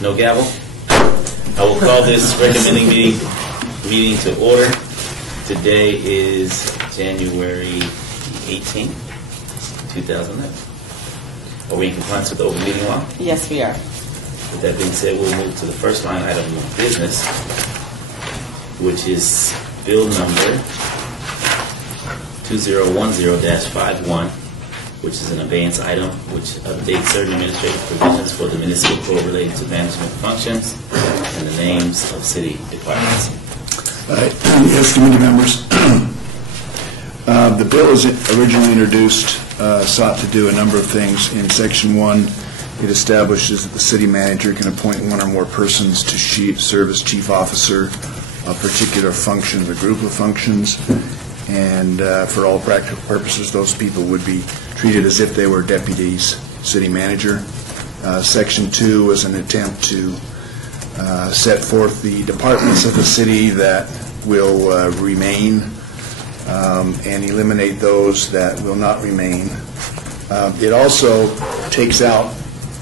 No gavel. I will call this recommending meeting to order. Today is January 18th, 2011. Are we in compliance with the open meeting law? Yes, we are. With that being said, we'll move to the first line item of business, which is bill number 2010-51, which is an abeyance item which updates certain administrative provisions for the municipal code related to management functions and the names of city departments. Yes, committee members. The bill was originally introduced, sought to do a number of things. In Section 1, it establishes that the city manager can appoint one or more persons to serve as chief officer of particular functions or group of functions. And for all practical purposes, those people would be treated as if they were deputies, city manager. Section 2 was an attempt to set forth the departments of the city that will remain and eliminate those that will not remain. It also takes out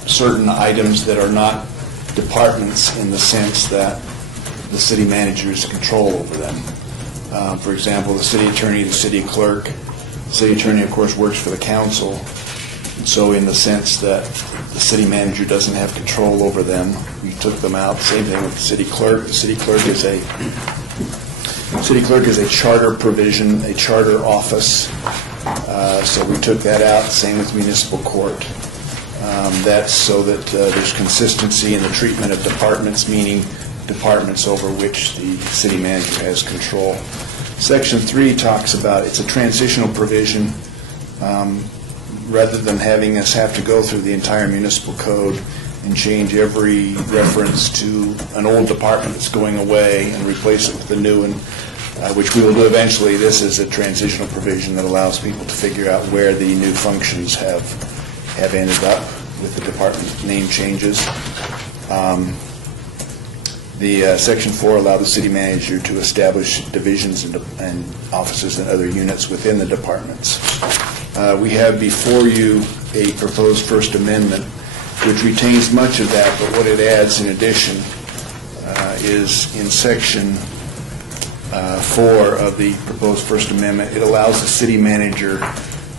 certain items that are not departments in the sense that the city manager has control over them. For example, the city attorney, the city clerk. The city attorney, of course, works for the council. And so in the sense that the city manager doesn't have control over them, we took them out. Same thing with the city clerk. The city clerk is a charter provision, a charter office. So we took that out. Same with municipal court. That's so that there's consistency in the treatment of departments, meaning departments over which the city manager has control. Section 3 talks about, it's a transitional provision. Rather than having us have to go through the entire municipal code and change every reference to an old department that's going away and replace it with a new one, which we will do eventually, this is a transitional provision that allows people to figure out where the new functions have ended up with the department name changes. The Section 4 allowed the city manager to establish divisions and offices and other units within the departments. We have before you a proposed First Amendment which retains much of that, but what it adds in addition is in Section 4 of the proposed First Amendment, it allows the city manager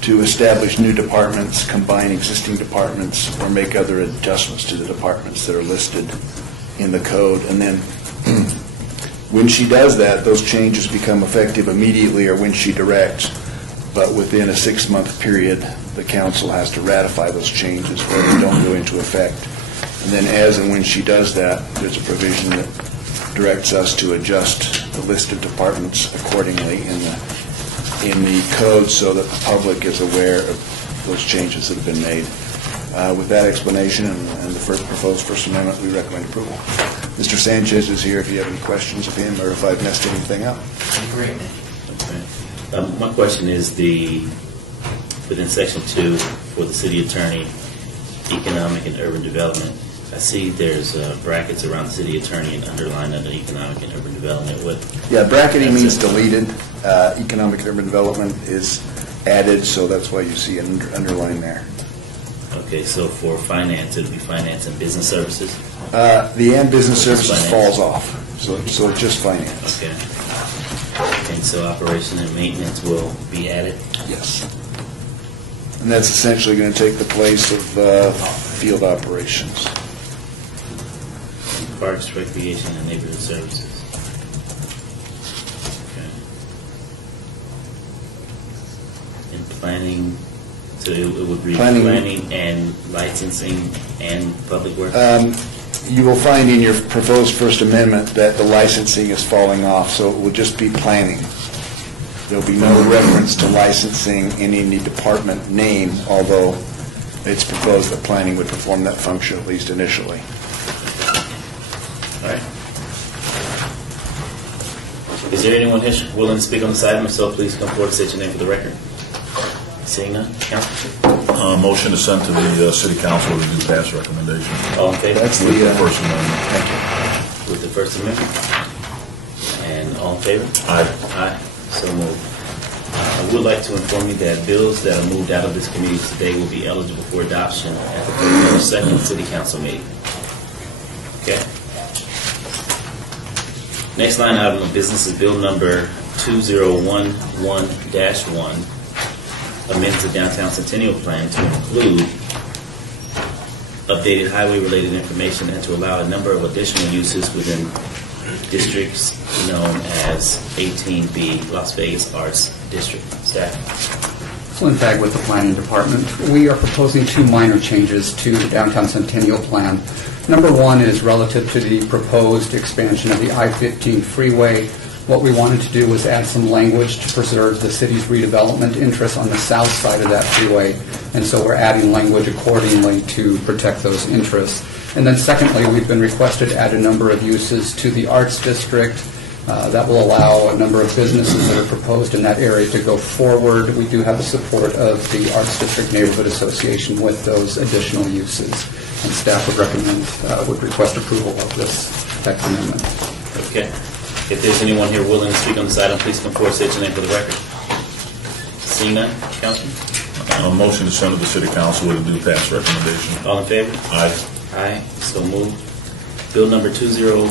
to establish new departments, combine existing departments, or make other adjustments to the departments that are listed in the code. And then when she does that, those changes become effective immediately or when she directs, but within a 6-month period, the council has to ratify those changes or they don't go into effect. And then as and when she does that, there's a provision that directs us to adjust the list of departments accordingly in the code so that the public is aware of those changes that have been made. With that explanation and the proposed First Amendment, we recommend approval. Mr. Sanchez is here if you have any questions of him or if I've messed anything up. Great. Okay. My question is within Section 2 for the city attorney, economic and urban development, I see there's brackets around the city attorney and underlined under economic and urban development. Bracketing means deleted. Economic and urban development is added, so that's why you see an underline there. Okay, so for finance, it'll be finance and business services? The and business services falls off, so it's just finance. Okay. And so operation and maintenance will be added? Yes. And that's essentially going to take the place of field operations. Parks, recreation, and neighborhood services. Okay. And planning, so it would be planning and licensing and public works? You will find in your proposed First Amendment that the licensing is falling off, so it will just be planning. There will be no reference to licensing in any department name, although it's proposed that planning would perform that function, at least initially. All right. Is there anyone here willing to speak on this item? If so, please come forward and state your name for the record. Seeing none, Council? Motion to send to the City Council with due pass recommendation. All in favor? That's the First Amendment. Thank you. With the First Amendment? And all in favor? Aye. Aye. So moved. I would like to inform you that bills that are moved out of this committee today will be eligible for adoption at the February 2nd City Council meeting. Okay. Next line item of business is bill number 2011-1, amended the downtown Centennial Plan to include updated highway-related information and to allow a number of additional uses within districts known as 18B, Las Vegas Arts District. Staff. Lynn Fagg with the Planning Department. We are proposing two minor changes to the Downtown Centennial Plan. Number one is relative to the proposed expansion of the I-15 freeway. What we wanted to do was add some language to preserve the city's redevelopment interests on the south side of that freeway, and so we're adding language accordingly to protect those interests. And then secondly, we've been requested to add a number of uses to the Arts District. That will allow a number of businesses that are proposed in that area to go forward. We do have the support of the Arts District Neighborhood Association with those additional uses. And staff would request approval of this text amendment. Okay. If there's anyone here willing to speak on this item, please come forward, state your name for the record. Seeing none, Councilman? A motion to send to the City Council with a due pass recommendation. All in favor? Aye. Aye. So moved. Bill number 2011-2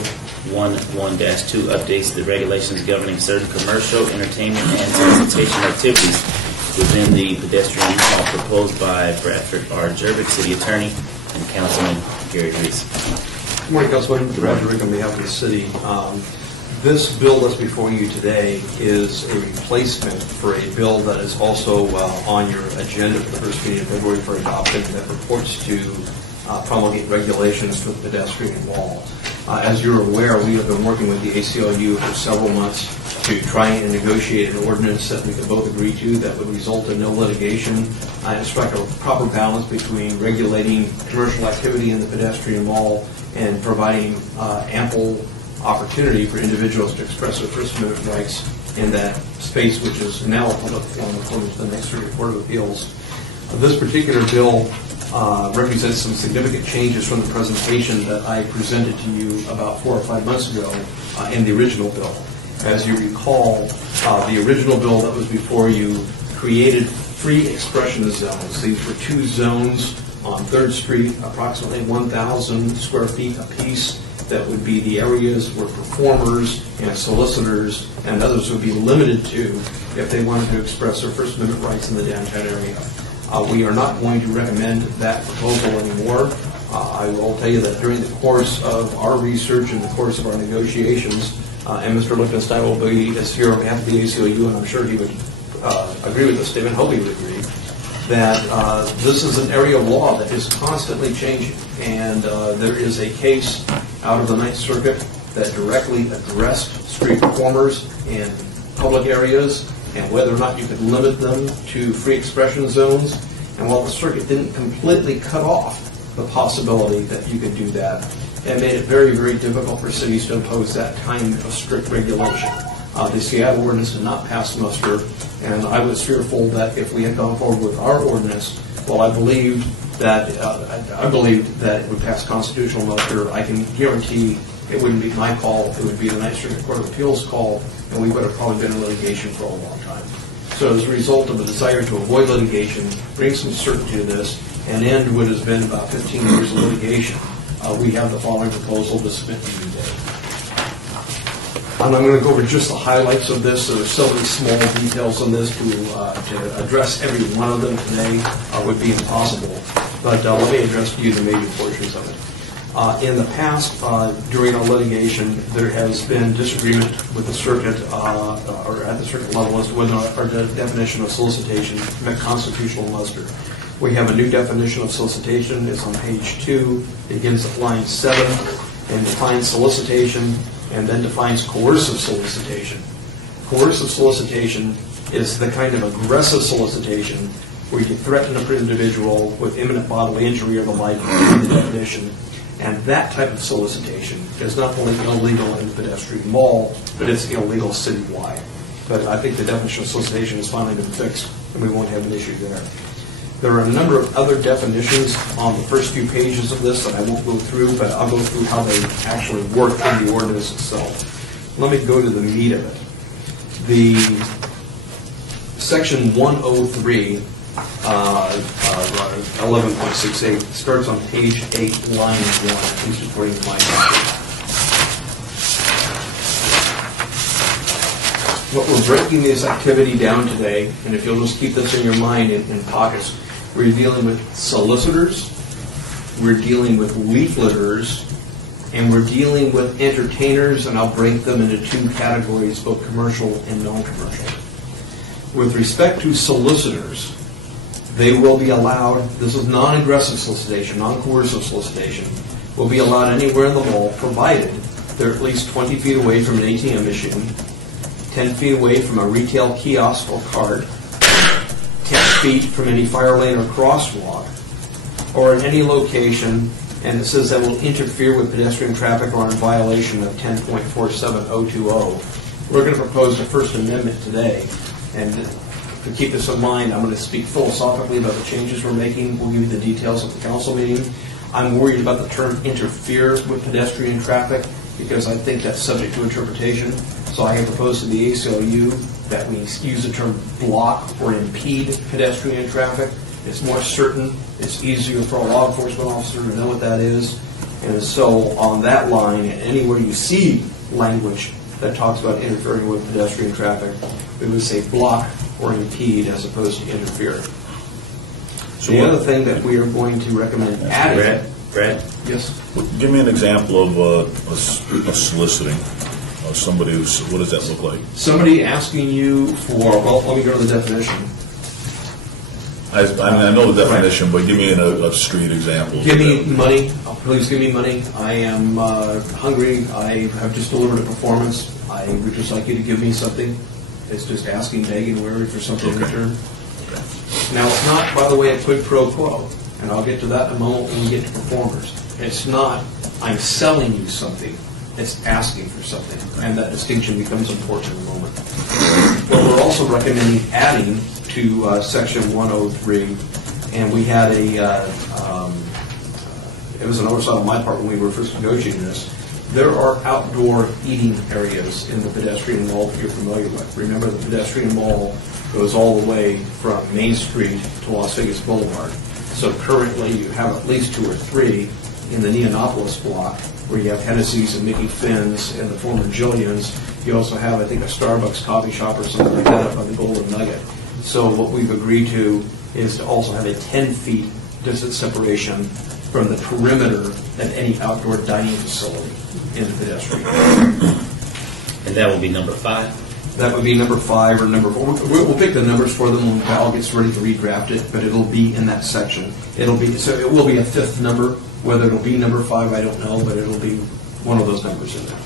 updates the regulations governing certain commercial, entertainment, and solicitation activities within the pedestrian mall, proposed by Bradford R. Jervik, City Attorney, and Councilman Gary Reese. Good morning, Councilman. Roger Rick on behalf of the city. This bill that's before you today is a replacement for a bill that is also on your agenda for the first meeting in February for adoption that purports to promulgate regulations for the pedestrian wall. As you're aware, we have been working with the ACLU for several months to try and negotiate an ordinance that we can both agree to that would result in no litigation and strike a proper balance between regulating commercial activity in the pedestrian wall and providing ample opportunity for individuals to express their First Amendment rights in that space, which is now a public forum according to the Ninth Circuit Court of Appeals. This particular bill represents some significant changes from the presentation that I presented to you about 4 or 5 months ago in the original bill. As you recall, the original bill that was before you created free expression zones. These were 2 zones on 3rd Street, approximately 1,000 square feet apiece, that would be the areas where performers and solicitors and others would be limited to if they wanted to express their First Amendment rights in the downtown area. We are not going to recommend that proposal anymore. I will tell you that during the course of our research and the course of our negotiations, and Mr. Lichtenstein will be here on behalf of the ACLU, and I'm sure he would agree with this statement, hope he would agree, that this is an area of law that is constantly changing. And there is a case out of the Ninth Circuit that directly addressed street performers in public areas and whether or not you could limit them to free expression zones. And while the circuit didn't completely cut off the possibility that you could do that, it made it very, very difficult for cities to impose that kind of strict regulation. The Seattle ordinance did not pass muster, and I was fearful that if we had gone forward with our ordinance, well, I believed that it would pass constitutional muster. I can guarantee it wouldn't be my call; it would be the Ninth Circuit Court of Appeals' call, and we would have probably been in litigation for a long time. So, as a result of a desire to avoid litigation, bring some certainty to this, and end what has been about 15 years of litigation, we have the following proposal to submit to you today. And I'm going to go over just the highlights of this. There are so many small details on this to address every one of them today would be impossible. But let me address to you the major portions of it. In the past, during our litigation, there has been disagreement with the circuit, or at the circuit level, as to whether our definition of solicitation met constitutional muster. We have a new definition of solicitation. It's on page 2. It begins at line 7 and defines solicitation, and then defines coercive solicitation. Coercive solicitation is the kind of aggressive solicitation where you threaten an individual with imminent bodily injury or the like in the definition. And that type of solicitation is not only illegal in the pedestrian mall, but it's illegal citywide. But I think the definition of solicitation has finally been fixed, and we won't have an issue there. There are a number of other definitions on the first few pages of this that I won't go through, but I'll go through how they actually work in the ordinance itself. Let me go to the meat of it. The Section 103 11.68. Starts on page 8, line 1, at least according to my copy. What we're breaking this activity down today, and if you'll just keep this in your mind in pockets, we're dealing with solicitors, we're dealing with leafleters, and we're dealing with entertainers, and I'll break them into two categories, both commercial and non-commercial. With respect to solicitors, they will be allowed, this is non-aggressive solicitation, non-coercive solicitation, will be allowed anywhere in the mall, provided they're at least 20 feet away from an ATM machine, 10 feet away from a retail kiosk or cart, 10 feet from any fire lane or crosswalk, or in any location, and it says that will interfere with pedestrian traffic or in violation of 10.47020. We're going to propose the First Amendment today, and to keep this in mind, I'm going to speak philosophically about the changes we're making. We'll give you the details at the council meeting. I'm worried about the term interfere with pedestrian traffic because I think that's subject to interpretation. So I have proposed to the ACLU that we use the term block or impede pedestrian traffic. It's more certain. It's easier for a law enforcement officer to know what that is. And so on that line, anywhere you see language that talks about interfering with pedestrian traffic, we would say block or impede as opposed to interfere. So the other thing that we are going to recommend adding... Brad? Yes? Give me an example of a soliciting. Somebody who's, what does that look like? Somebody asking you for, well, let me go to the definition. I know the definition, but give me a street example. Give me money. Please give me money. I am hungry. I have just delivered a performance. I would just like you to give me something. It's just asking, begging, worried for something in return. Okay. Now, it's not, by the way, a quid pro quo, and I'll get to that in a moment when we get to performers. It's not, I'm selling you something. It's asking for something, and that distinction becomes important in a moment. But we're also recommending adding to Section 103, and we had it was an oversight on my part when we were first negotiating this. There are outdoor eating areas in the pedestrian mall that you're familiar with. Remember, the pedestrian mall goes all the way from Main Street to Las Vegas Boulevard. So currently you have at least 2 or 3 in the Neonopolis block, where you have Hennessy's and Mickey Finn's and the former Jillian's. You also have, I think, a Starbucks coffee shop or something like that up on the Golden Nugget. So what we've agreed to is to also have a 10 feet distance separation from the perimeter of any outdoor dining facility in the pedestrian. And that will be number 5? That would be number 5 or number 4. We'll pick the numbers for them when Val gets ready to redraft it, but it'll be in that section. It will be a 5th number. Whether it'll be number 5, I don't know, but it'll be one of those numbers in there.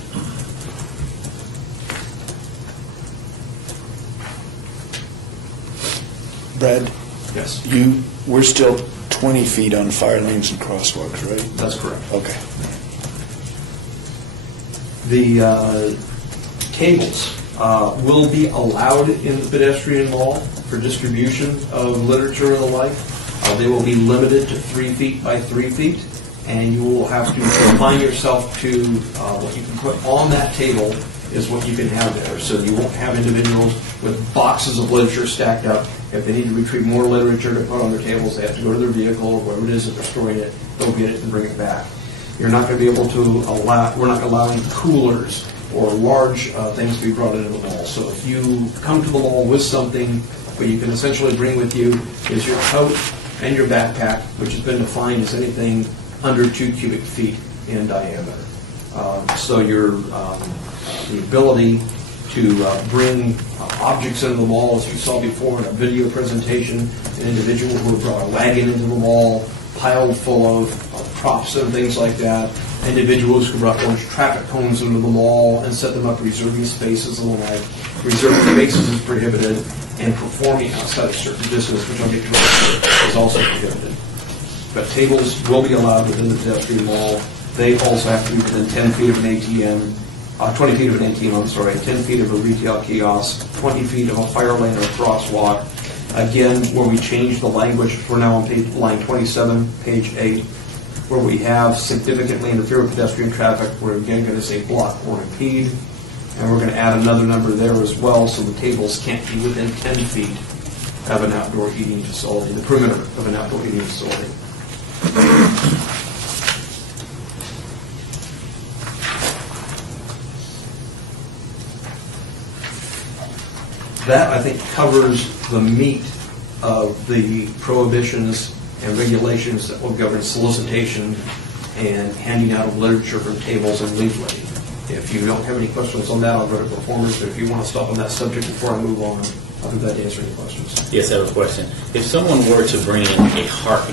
Brad, Yes, we're still 20 feet on fire lanes and crosswalks, right? that's correct. Okay. The tables will be allowed in the pedestrian mall for distribution of literature and the like. They will be limited to 3 feet by 3 feet, and you will have to confine yourself to what you can put on that table is what you can have there. So you won't have individuals with boxes of literature stacked up. If they need to retrieve more literature to put on their tables, they have to go to their vehicle or wherever it is that they're storing it, go get it and bring it back. You're not going to be able to allow, we're not allowing coolers or large things to be brought into the mall. So if you come to the mall with something, what you can essentially bring with you is your coat and your backpack, which has been defined as anything under 2 cubic feet in diameter. So the ability to bring objects into the mall, as you saw before in a video presentation, an individual who would brought a wagon into the mall piled full of props and things like that, individuals who brought orange traffic cones into the mall and set them up, reserving spaces and the like. Reserving spaces is prohibited, and performing outside a certain distance, which I'll get to later, is also prohibited. But tables will be allowed within the pedestrian mall. They also have to be within 10 feet of an ATM, 20 feet of an ATM, 10 feet of a retail kiosk, 20 feet of a fire lane or crosswalk. Again, where we change the language, we're now on line 27, page 8, where we have significantly interfere with pedestrian traffic. We're again going to say block or impede, and we're going to add another number there as well, so the tables can't be within 10 feet have an outdoor eating facility, the perimeter of an outdoor eating facility. That, I think, covers the meat of the prohibitions and regulations that will govern solicitation and handing out of literature from tables and leafleting. If you don't have any questions on that, I'll go to performers, but if you want to stop on that subject before I move on, I'll be glad to answer any questions. Yes, I have a question. If someone were to bring in a harpy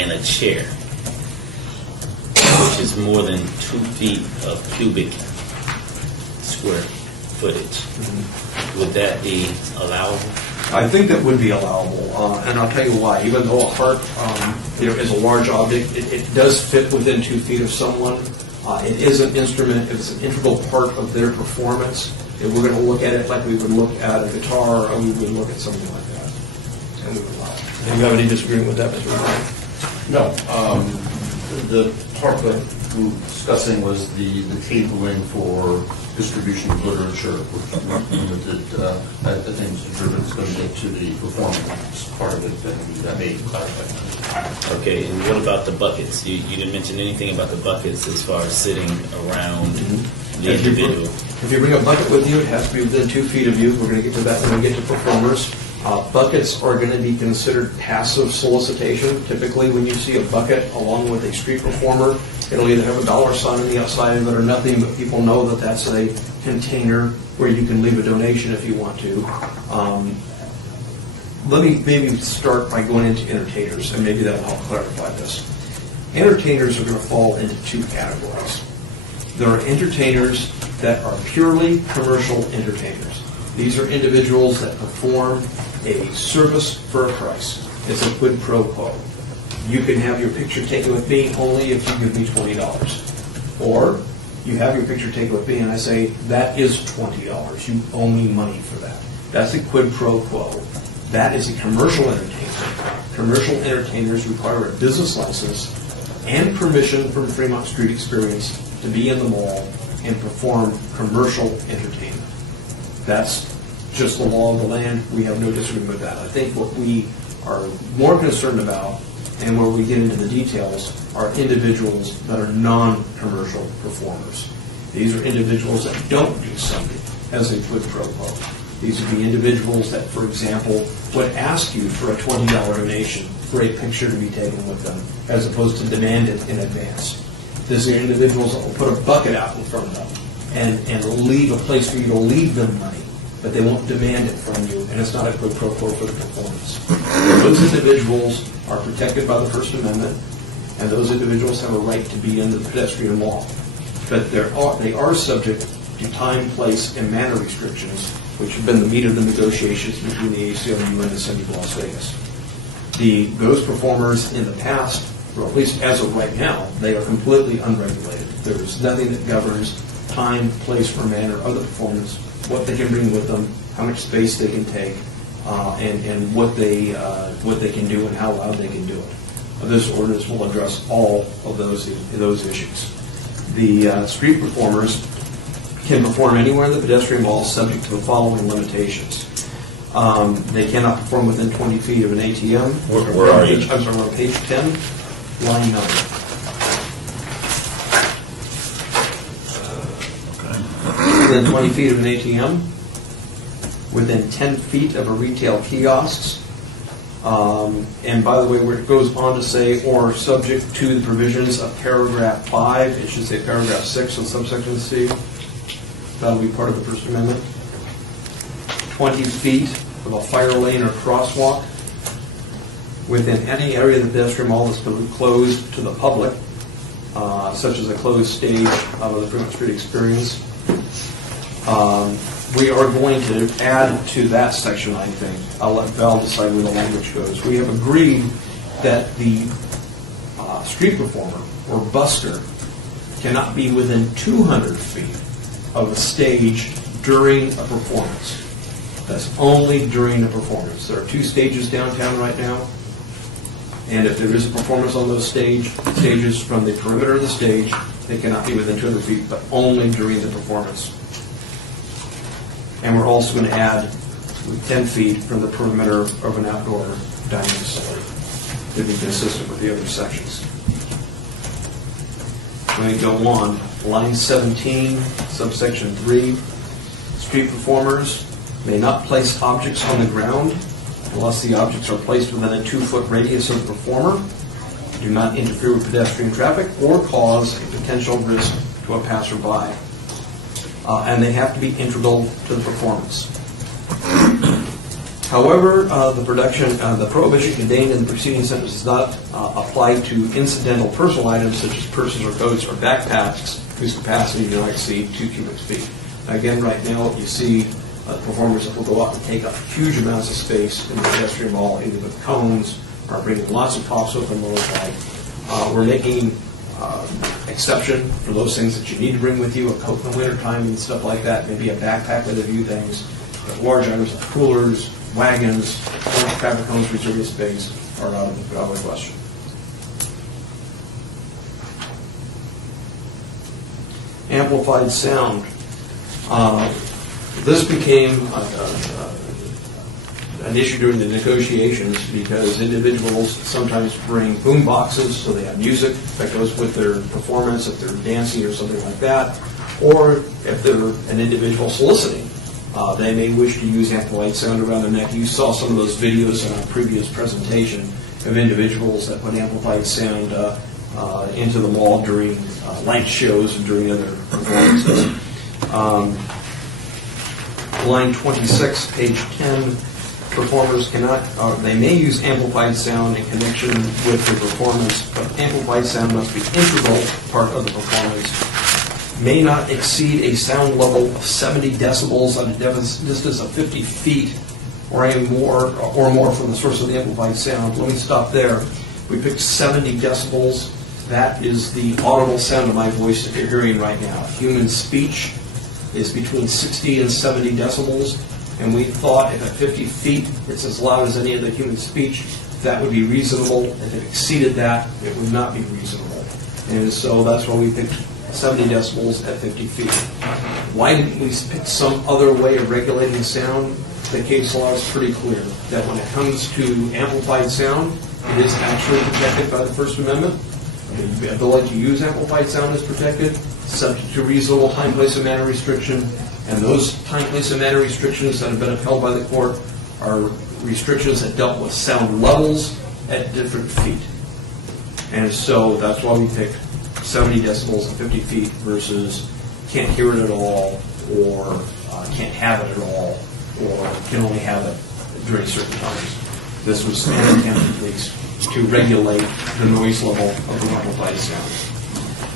and a chair, which is more than 2 feet of cubic square footage, would that be allowable? I think that would be allowable, and I'll tell you why. Even though a harp is a large object, it does fit within 2 feet of someone. It is an instrument. It's an integral part of their performance. If we're going to look at it like we would look at a guitar, or we would look at something like that, and we would allow it. Do you have any disagreement with that, Mr. Ryan? No. The part that we were discussing was the tabling for distribution of literature, which limited, I think Mr. Driven's going to get to the performance part of it, and that may clarify. Okay, and what about the buckets? You didn't mention anything about the buckets as far as sitting around the individual. If you bring a bucket with you, it has to be within 2 feet of you. We're going to get to that when we get to performers. Buckets are going to be considered passive solicitation. Typically, when you see a bucket along with a street performer, it'll either have a dollar sign on the outside of it or nothing, but people know that that's a container where you can leave a donation if you want to. Let me maybe start by going into entertainers, and maybe that'll help clarify this. Entertainers are going to fall into 2 categories. There are entertainers that are purely commercial entertainers. These are individuals that perform a service for a price. It's a quid pro quo. You can have your picture taken with me only if you give me $20. Or you have your picture taken with me and I say, that is $20. You owe me money for that. That's a quid pro quo. That is a commercial entertainer. Commercial entertainers require a business license and permission from Fremont Street Experience to be in the mall and perform commercial entertainment. That's just the law of the land. We have no disagreement with that. I think what we are more concerned about, and where we get into the details, are individuals that are non-commercial performers. These are individuals that don't do something as a quid pro quo. These would be individuals that, for example, would ask you for a $20 donation for a picture to be taken with them, as opposed to demand it in advance. These are individuals that will put a bucket out in front of them and leave a place for you to leave them money, but they won't demand it from you, and it's not a quid pro quo for the performance. Those individuals are protected by the First Amendment, and those individuals have a right to be in the pedestrian law. But they are subject to time, place, and manner restrictions, which have been the meat of the negotiations between the ACLU and the City of Las Vegas. Those performers in the past, or at least as of right now, they are completely unregulated. There is nothing that governs time, place, or manner of the performance, what they can bring with them, how much space they can take, and what they can do and how loud they can do it. This ordinance will address all of those issues. The street performers can perform anywhere in the pedestrian mall subject to the following limitations. They cannot perform within 20 feet of an ATM. Where are you? I'm sorry, on page 10, line 9. Within 20 feet of an ATM, within 10 feet of a retail kiosk, and by the way, where it goes on to say, or subject to the provisions of paragraph 5, it should say paragraph 6 in subsection C. That'll be part of the First Amendment. 20 feet of a fire lane or crosswalk within any area of the pedestrian mall that's closed to the public, such as a closed stage of the Fremont Street Experience. We are going to add to that section, I think. I'll let Val decide where the language goes. We have agreed that the street performer or busker cannot be within 200 feet of the stage during a performance. That's only during a performance. There are 2 stages downtown right now, and if there is a performance on those stages from the perimeter of the stage, they cannot be within 200 feet, but only during the performance. And we're also going to add approximately 10 feet from the perimeter of an outdoor dining facility to be consistent with the other sections. When we go on, line 17, subsection 3, street performers may not place objects on the ground unless the objects are placed within a 2-foot radius of the performer, do not interfere with pedestrian traffic, or cause a potential risk to a passerby. And they have to be integral to the performance. However, the prohibition contained in the preceding sentence does not apply to incidental personal items such as purses or coats or backpacks whose capacity do not exceed 2 cubic feet. Again, right now you see performers that will go out and take up huge amounts of space in the pedestrian mall, either with cones or bringing lots of props with them motorbike. We're making exception for those things that you need to bring with you, a coat in the wintertime and stuff like that, maybe a backpack with a few things. But large items like coolers, wagons, fabric cones reserving space are out of the question. Amplified sound. This became an issue during the negotiations because individuals sometimes bring boom boxes so they have music that goes with their performance if they're dancing or something like that, or if they're an individual soliciting. They may wish to use amplified sound around their neck. You saw some of those videos in our previous presentation of individuals that put amplified sound into the mall during light shows and during other performances. Line 26, page 10, performers cannot, they may use amplified sound in connection with the performance, but amplified sound must be integral part of the performance. May not exceed a sound level of 70 decibels at a distance of 50 feet or more from the source of the amplified sound. Let me stop there. We picked 70 decibels. That is the audible sound of my voice that you're hearing right now. Human speech is between 60 and 70 decibels, and we thought if at 50 feet it's as loud as any other human speech, that would be reasonable. If it exceeded that, it would not be reasonable. And so that's why we picked 70 decibels at 50 feet. Why didn't we pick some other way of regulating sound? The case law is pretty clear that when it comes to amplified sound, it is actually protected by the First Amendment. The ability to use amplified sound is protected, subject to reasonable time, place, and manner restriction. And those time, place, and manner restrictions that have been upheld by the court are restrictions that dealt with sound levels at different feet. And so that's why we picked 70 decibels at 50 feet versus can't hear it at all, or can't have it at all, or can only have it during certain times. This was an attempt, at least, to regulate the noise level of the amplified sound.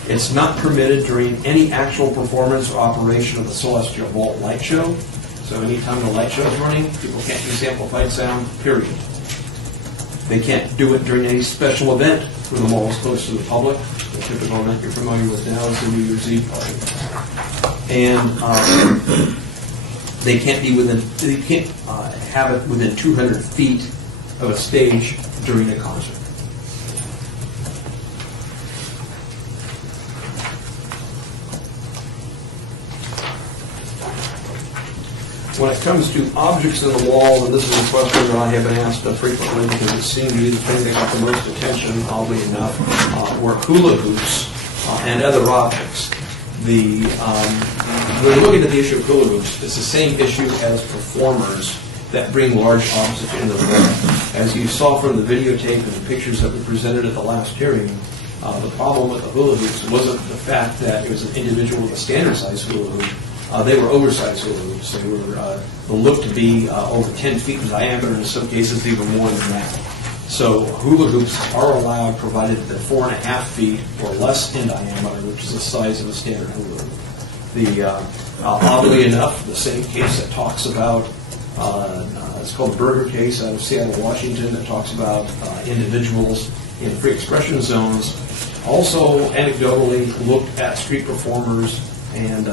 It's not permitted during any actual performance or operation of the Celestial Vault light show. So anytime the light show is running, people can't use amplified sound, period. They can't do it during any special event when the mall is closed to the public. The typical event you're familiar with now is the New Year's Eve party. And they can't have it within 200 feet of a stage during a concert. When it comes to objects in the wall, and this is a question that I have been asked frequently because it seemed to be the thing that got the most attention, oddly enough, were hula hoops and other objects. When we're looking at the issue of hula hoops, it's the same issue as performers that bring large objects into the wall. As you saw from the videotape and the pictures that were presented at the last hearing, the problem with the hula hoops wasn't the fact that it was an individual with a standard-sized hula hoop. They were oversized hula hoops. They were looked to be over 10 feet in diameter, and in some cases even more than that. So hula hoops are allowed provided they're 4.5 feet or less in diameter, which is the size of a standard hula hoop. Oddly enough, the same case that talks about, it's called the Berger case out of Seattle, Washington, that talks about individuals in free expression zones, also anecdotally looked at street performers and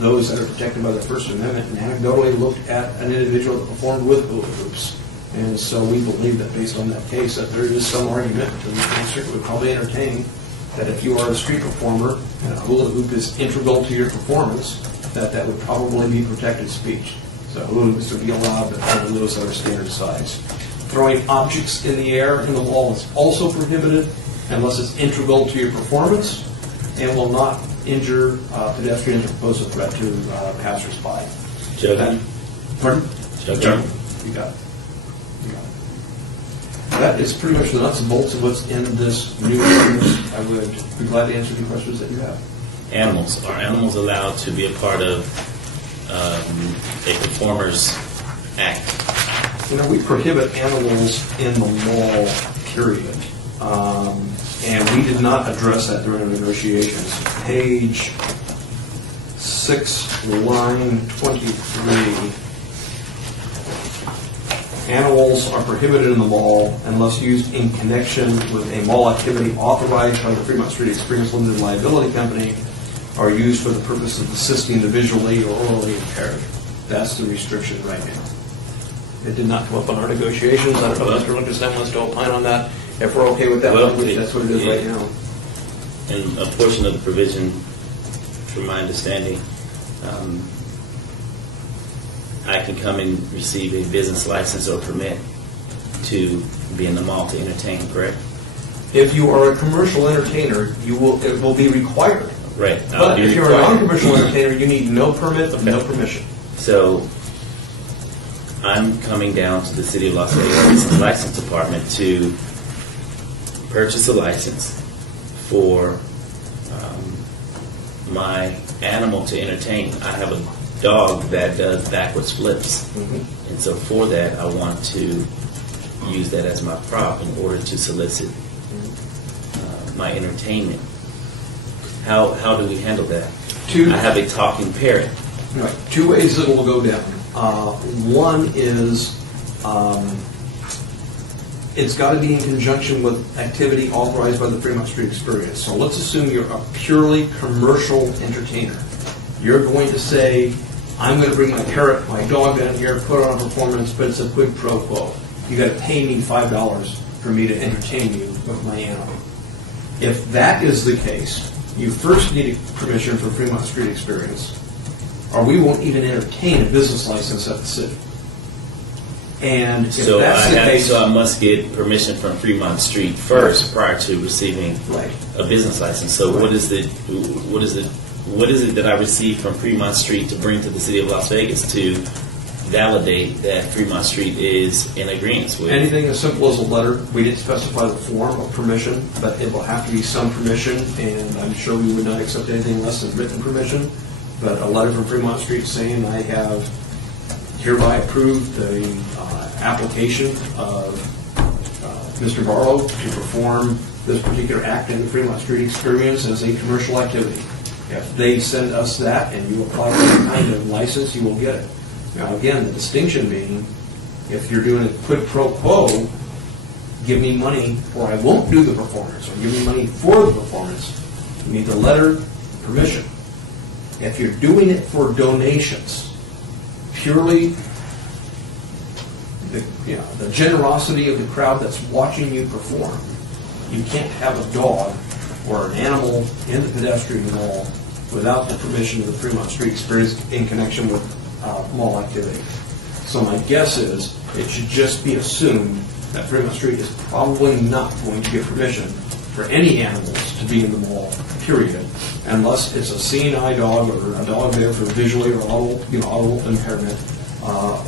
those that are protected by the First Amendment, and anecdotally looked at an individual that performed with hula hoops. And so we believe that based on that case that there is some argument that the Circuit would probably entertain that if you are a street performer and a hula hoop is integral to your performance, that would probably be protected speech. So this would be allowed, but only those that are standard size. Throwing objects in the air in the mall is also prohibited unless it's integral to your performance and will not injure pedestrians or pose a threat to passersby. Joking? Pardon? Joking? You got it. You got it. That is pretty much the nuts and bolts of what's in this new ordinance. I would be glad to answer any questions that you have. Animals. Are animals allowed to be a part of a performer's act? You know, we prohibit animals in the mall, period. And we did not address that during the negotiations. Page 6, line 23. Animals are prohibited in the mall unless used in connection with a mall activity authorized by the Fremont Street Experience Limited Liability Company or used for the purpose of assisting the visually or orally impaired. That's the restriction right now. It did not come up on our negotiations. I don't know if Mr. Lucas wants to opine on that. If we're okay with that language, that's what it is right now. And a portion of the provision, from my understanding, I can come and receive a business license or permit to be in the mall to entertain, correct? If you are a commercial entertainer, it will be required. Right. But if you're a non-commercial entertainer, you need no permit, no permission. So I'm coming down to the City of Las Vegas License Department to purchase a license for my animal to entertain. I have a dog that does backwards flips. And so for that, I want to use that as my prop in order to solicit my entertainment. How do we handle that? I have a talking parrot. Right. Two ways it will go down. One is it's got to be in conjunction with activity authorized by the Fremont Street Experience. So let's assume you're a purely commercial entertainer. You're going to say, I'm going to bring my parrot, my dog down here, put on a performance, but it's a quid pro quo. You got to pay me $5 for me to entertain you with my animal. If that is the case, you first need a permission for Fremont Street Experience, or we won't even entertain a business license at the city. And if So that's the case, so I must get permission from Fremont Street first prior to receiving right. a business license. So what is it that I receive from Fremont Street to bring to the City of Las Vegas to validate that Fremont Street is in agreement with? Anything as simple as a letter. We didn't specify the form of permission, but it will have to be some permission, and I'm sure we would not accept anything less than written permission. But a letter from Fremont Street saying I have hereby approved the application of Mr. Barlow to perform this particular act in the Fremont Street Experience as a commercial activity. If they send us that and you apply for any kind of license, you will get it. Now, again, the distinction being, if you're doing a quid pro quo, give me money or I won't do the performance, or give me money for the performance, you need the letter, permission. If you're doing it for donations, purely the generosity of the crowd that's watching you perform, you can't have a dog or an animal in the pedestrian mall without the permission of the Fremont Street Experience in connection with mall activity. So my guess is it should just be assumed that Fremont Street is probably not going to give permission for any animals to be in the mall, period, unless it's a seeing eye dog or a dog there for visually or audible impairment,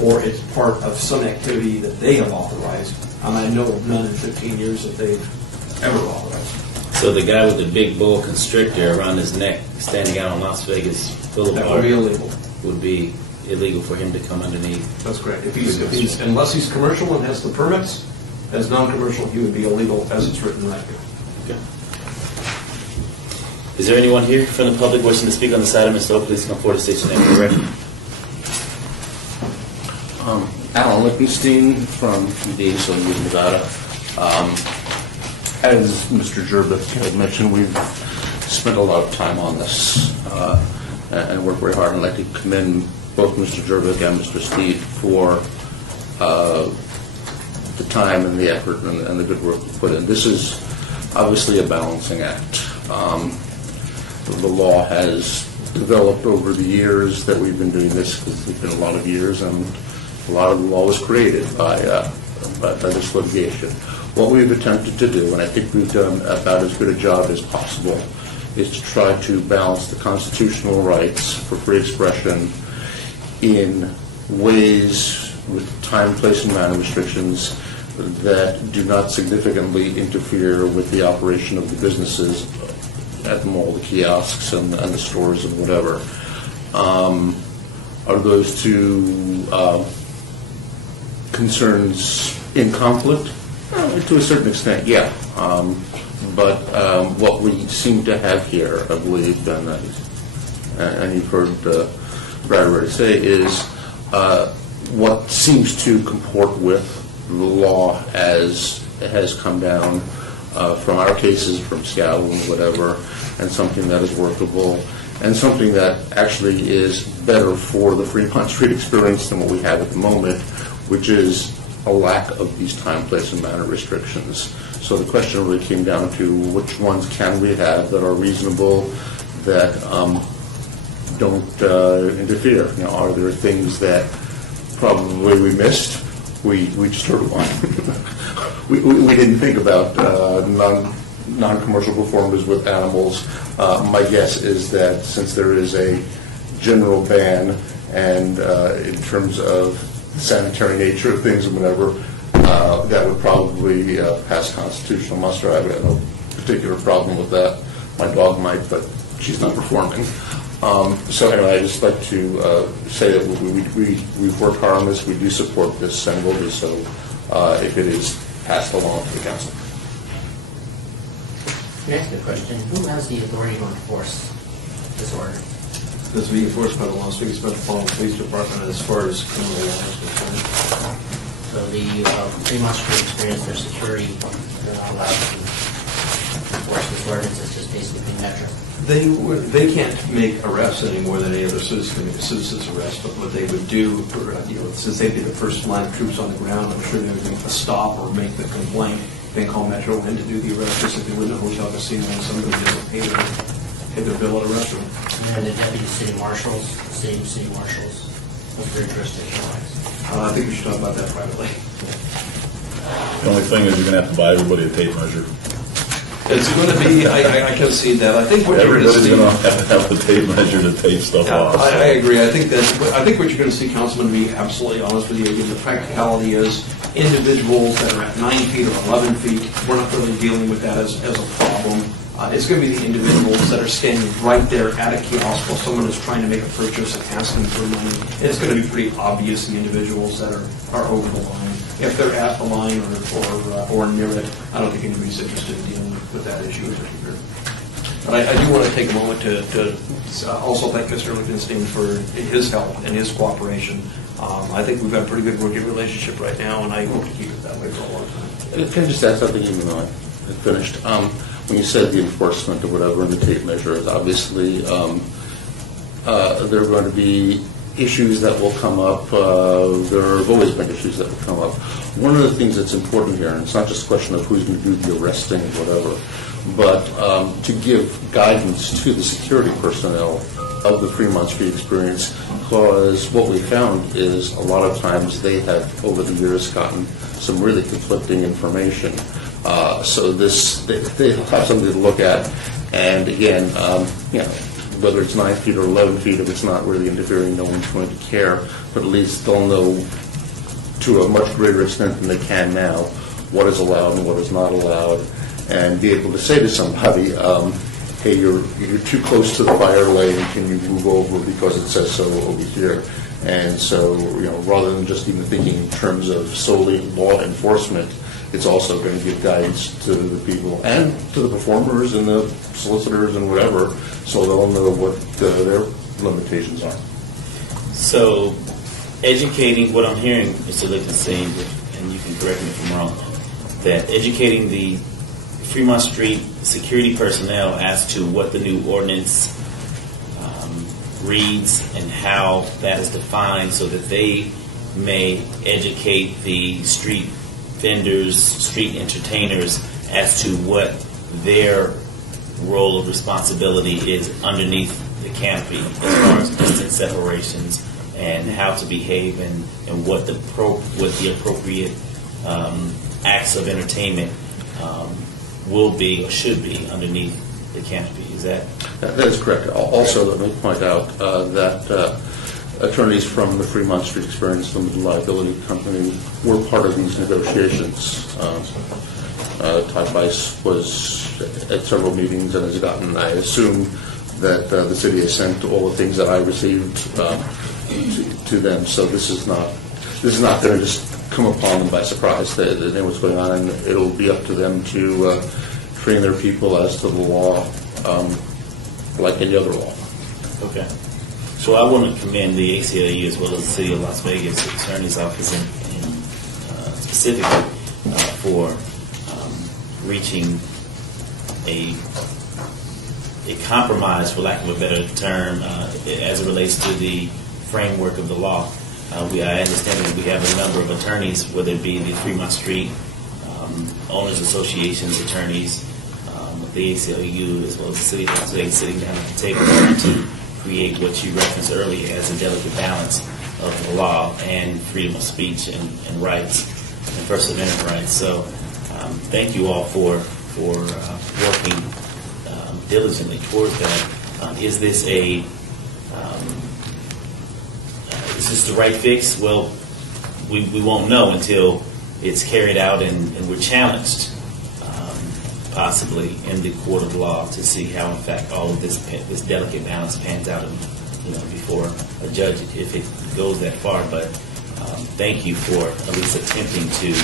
or it's part of some activity that they have authorized. And I know of none in 15 years that they've ever authorized. So the guy with the big boa constrictor around his neck standing out on Las Vegas Boulevard That would be illegal. would be illegal for him to come underneath. That's correct. Unless he's commercial and has the permits, as non-commercial, he would be illegal as it's written right here. Okay. Is there anyone here from the public wishing to speak on this item? Mr. O, please come forward to state your name for the record. Alan Lichtenstein from Diesel, Nevada. As Mr. Jerbick had mentioned, we've spent a lot of time on this and worked very hard. I'd like to commend both Mr. Jerbick and Mr. Steve for the time and the effort and the good work put in. This is obviously a balancing act. The law has developed over the years that we've been doing this, because it's been a lot of years, and a lot of the law was created by this litigation. What we've attempted to do, and I think we've done about as good a job as possible, is to try to balance the constitutional rights for free expression in ways with time, place, and manner restrictions that do not significantly interfere with the operation of the businesses at the mall, the kiosks and the stores and whatever. Are those two concerns in conflict? To a certain extent, yeah. But what we seem to have here, I believe, and you've heard Brad already say, is what seems to comport with the law as it has come down from our cases, from Seattle and whatever, and something that is workable, and something that actually is better for the Fremont Street experience than what we have at the moment, which is a lack of these time, place, and manner restrictions. So the question really came down to which ones can we have that are reasonable, that don't interfere. You know, are there things that probably we missed? We just heard one. we didn't think about non-commercial performers with animals. My guess is that since there is a general ban, and in terms of sanitary nature of things and whatever, that would probably pass constitutional muster. I have no particular problem with that. My dog might, but she's not performing. So anyway, I'd just like to say that we've worked hard on this. We do support this, and will do so if it is passed along to the council. Can I ask a question? Who has the authority to enforce this order? This will be enforced by the Las Vegas Metropolitan Police Department as far as criminal law is concerned. So the Fremont Street experience, their security, they're not allowed to enforce this ordinance. It's just basically Metro. They can't make arrests any more than any other citizen's arrest, but what they would do, since they'd be the first line of troops on the ground, I'm sure they would make a stop or make the complaint, then call Metro in to do the arrest, just like they would in a hotel casino when somebody doesn't pay their bill at a restaurant. And then the deputy city marshals, city marshals, what's their jurisdiction like? I think we should talk about that privately. The only thing is you're going to have to buy everybody a tape measure. It's going to be, I can see that. I think what you're going to Everybody's see... going to have the tape measure to tape stuff off. I agree. I think what you're going to see, Councilman, to be absolutely honest with you, again, the practicality is individuals that are at 9 feet or 11 feet, we're not really dealing with that as a problem. It's going to be the individuals that are standing right there at a kiosk while someone is trying to make a purchase and asking for money. And it's going to be pretty obvious the individuals that are over the line. If they're at the line or near it, I don't think anybody's interested in dealing with that issue in particular. But I do want to take a moment to also thank Mr. Lichtenstein for his help and his cooperation. I think we've got a pretty good working relationship right now, and I hope to keep it that way for a long time. Can I just add something, even though I finished? When you said the enforcement or whatever in the tape measures, obviously there are going to be issues that will come up. There have always been issues that will come up. One of the things that's important here, and it's not just a question of who's going to do the arresting or whatever, but to give guidance to the security personnel of the Fremont Street experience, because what we found is a lot of times they have, over the years, gotten some really conflicting information. So they'll have something to look at, and again, whether it's 9 feet or 11 feet, if it's not really interfering, no one's going to care, but at least they'll know to a much greater extent than they can now what is allowed and what is not allowed, and be able to say to somebody, hey, you're too close to the fire lane, can you move over because it says so over here? And so, rather than just even thinking in terms of solely law enforcement, it's also going to give guidance to the people and to the performers and the solicitors and whatever, so they'll know what their limitations are. So, educating, what I'm hearing, Mr. Lichtenstein, and you can correct me if I'm wrong, that educating the Fremont Street security personnel as to what the new ordinance reads and how that is defined so that they may educate the street vendors, street entertainers as to what their role of responsibility is underneath the canopy as far as distance separations and how to behave and what the appropriate acts of entertainment will be or should be underneath the canopy. Is that? That is correct. Also, let me point out that attorneys from the Fremont Street Experience Limited Liability Company were part of these negotiations. Todd Weiss was at several meetings and has gotten, I assume, that the city has sent all the things that I received to them. So this is not going to just come upon them by surprise. They know what's going on, and it'll be up to them to train their people as to the law, like any other law. Okay. So I want to commend the ACLU as well as the City of Las Vegas Attorney's Office specifically for reaching a compromise, for lack of a better term, as it relates to the framework of the law. I understand that we have a number of attorneys, whether it be the Fremont Street Owners Association's attorneys, the ACLU, as well as the City of Las Vegas, sitting down at the table to create what you referenced earlier as a delicate balance of the law and freedom of speech and rights and First Amendment rights. So thank you all for working diligently towards that. Is this the right fix? Well, we won't know until it's carried out and we're challenged, possibly in the court of law, to see how, in fact, all of this delicate balance pans out, before a judge, if it goes that far. But thank you for at least attempting to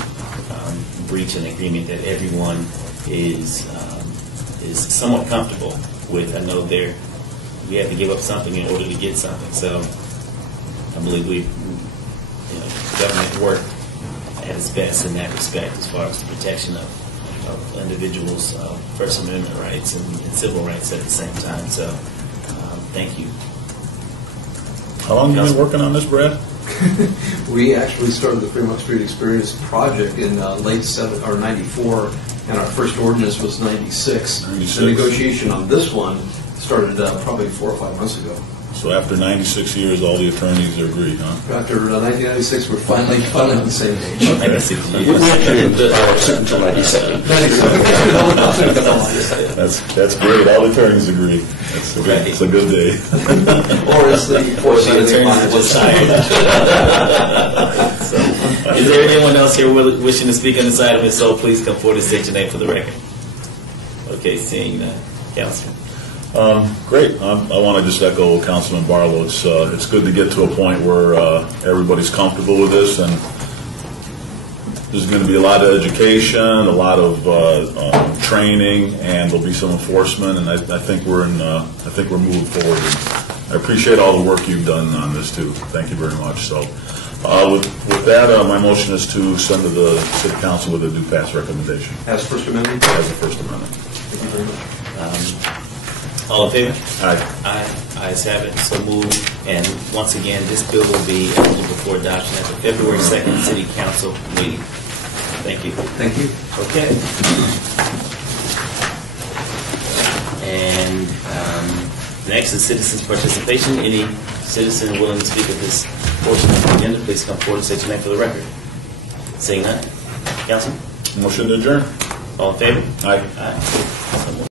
breach an agreement that everyone is somewhat comfortable with. I know we have to give up something in order to get something. So I believe government work at its best in that respect, as far as the protection of individuals' First Amendment rights and civil rights at the same time. So thank you. How long have you been working on this, Brad? We actually started the Fremont Street Experience project in late '94, and our first ordinance was '96. The negotiation on this one started probably 4 or 5 months ago. So after 96 years, all the attorneys agreed, huh? After 1996, we're finally on the same page. That's great. All the attorneys agree. It's a good day. Or is the attorneys just tired? Is there anyone else here wishing to speak on this item? If so, please come forward and state your name for the record. Okay, seeing Councilman. Great. I want to just echo Councilman Barlow. It's good to get to a point where everybody's comfortable with this, and there's going to be a lot of education, a lot of training, and there'll be some enforcement. And I think we're moving forward. And I appreciate all the work you've done on this too. Thank you very much. So, with that, my motion is to send to the City Council with a do pass recommendation. As First Amendment. As a First Amendment. Thank you very much. All in favor? Aye. Aye. Ayes have it. So moved. And once again, this bill will be eligible for adoption at the February 2nd City Council meeting. Thank you. Thank you. Okay. And next is citizens' participation. Any citizen willing to speak at this portion of the agenda, please come forward and state your name for the record. Seeing none. Councilman? Motion to adjourn. All in favor? Aye. Aye.